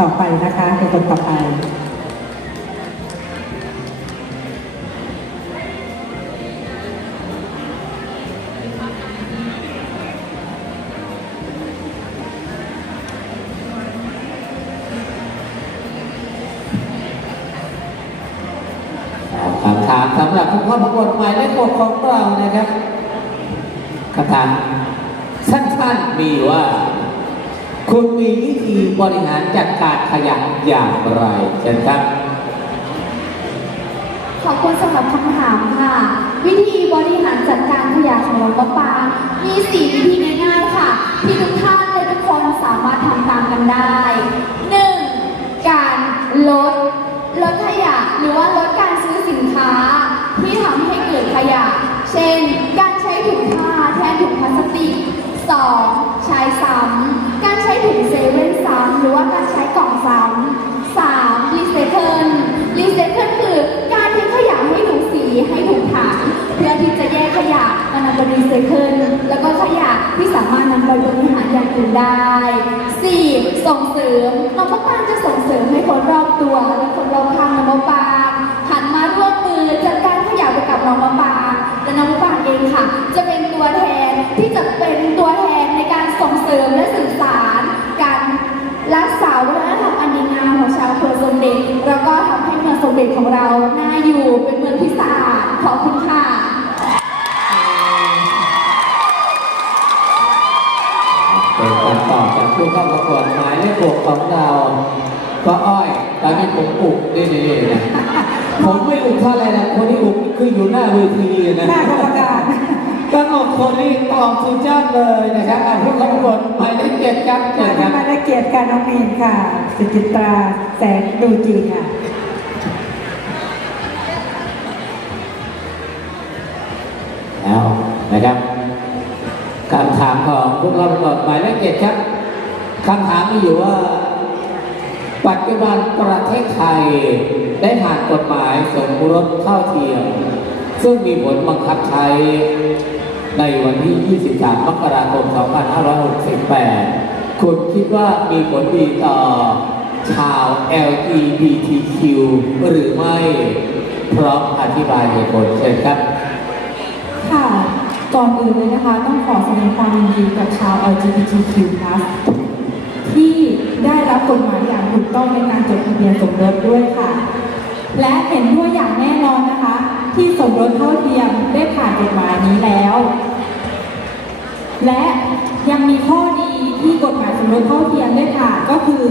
ต่อไปนะคะเป็นคนต่อไปคำถามสำหรับผู้เข้าประกวดหมายเลขหกของเรานะครับคำถามสั้นๆมีว่า คุณมีวิธีบริหารจัดการขยะอย่างไรเช่นครับ ขอบคุณสำหรับคำถามค่ะ วิธีบริหารจัดการขยะของน้องมะปางมีสี่วิธีง่ายๆค่ะ ที่ทุกท่านและทุกคนสามารถทำตามกันได้ 1. การลดลดขยะหรือว่าลดการซื้อสินค้า ที่ทำให้เกิดขยะ เช่น การใช้ถุงผ้าแทนถุงพลาสติก 2. ใช้ซ้ำ รือว่าการใช้กล่องซ้ำ 3. รีไซเคิลรีไซเคิลคือการทิ้งขยะให้ถุงสีให้ถุงถังเพื่อที่จะแยกขยะมานำไปรีไซเคิลแล้วก็ขยะที่สามารถนำไปบริหารอย่างอื่นได้ 4. ส่งเสริมน้องมะปรจะส่งเสริมให้คนรอบตัวและคนรอบข้างน้องมะปราหันมาร่วมมือจัดการขยะไปกับน้องมะปราและน้องมะปราเองค่ะ จะเป็นตัวแทนที่จะเป็น ให้เมืองสมเด็จของเราน่าอยู่เป็นเมืองที่สะอาดขอบคุณค่ะ เป็นการตอบจากผู้เข้าประกวดหมายเลขหกของเราก็อ้อยตอนนี้ผมอุกนี่ๆนะผมไม่อุกเท่าไรนะคนที่อุกคืออยู่หน้าเวทีนะหน้ากรรมการก็ออกคนนี้ตอบสุดยอดเลยนะครับอะผู้เข้าประกวดหมายเลขเจ็ดครับเจ็ดครับ มาได้เกียรติการน้องมีนค่ะ สุจิตราแสงดูจีค่ะ นะครับคำถามของผู้เข้าประกวดหมายเลขเจ็ดครับคำถามมีอยู่ว่า ปัจจุบันประเทศไทยได้ผ่านกฎหมายสมรสเท่าเทียม ซึ่งมีผลบังคับใช้ในวันที่ 23 มกราคม 2568 คุณคิดว่ามีผลดีต่อชาว LGBTQ หรือไม่ พร้อมอธิบายเหตุผลเชิญครับ ก่อนอื่นเลยนะคะ ต้องขอแสดงความยินดีกับชาว LGBTQ+ ที่ได้รับกฎหมายอย่างถูกต้องในการจดทะเบียนสมรสด้วยค่ะ และเห็นด้วยอย่างแน่นอนนะคะ ที่สมรสเท่าเทียมได้ผ่านกฎหมายนี้แล้ว และยังมีข้อดีที่กฎหมายสมรสเท่าเทียมได้ผ่านก็คือ